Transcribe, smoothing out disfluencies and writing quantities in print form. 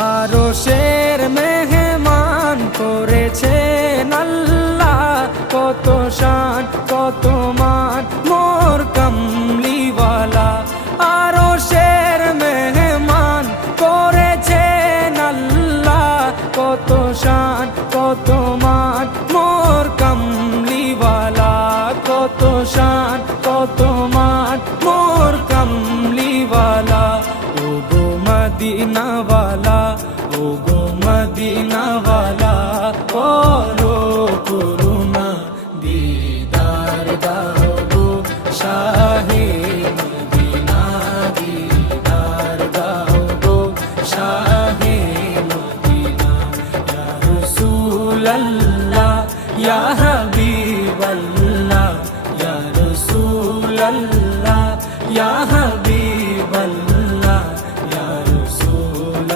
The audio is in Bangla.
আরশের মেহমান করেছেন আল্লাহ, কত শান কত মান মোর কামলিওয়ালা। আরশের মেহমান করেছেন আল্লাহ, কত শান কত মান মোর কামলিওয়ালা, কত শান কত মান মোর কামলিওয়ালা। ও গো মদিনাওয়ালা, ও গো মদিনাওয়ালা, করো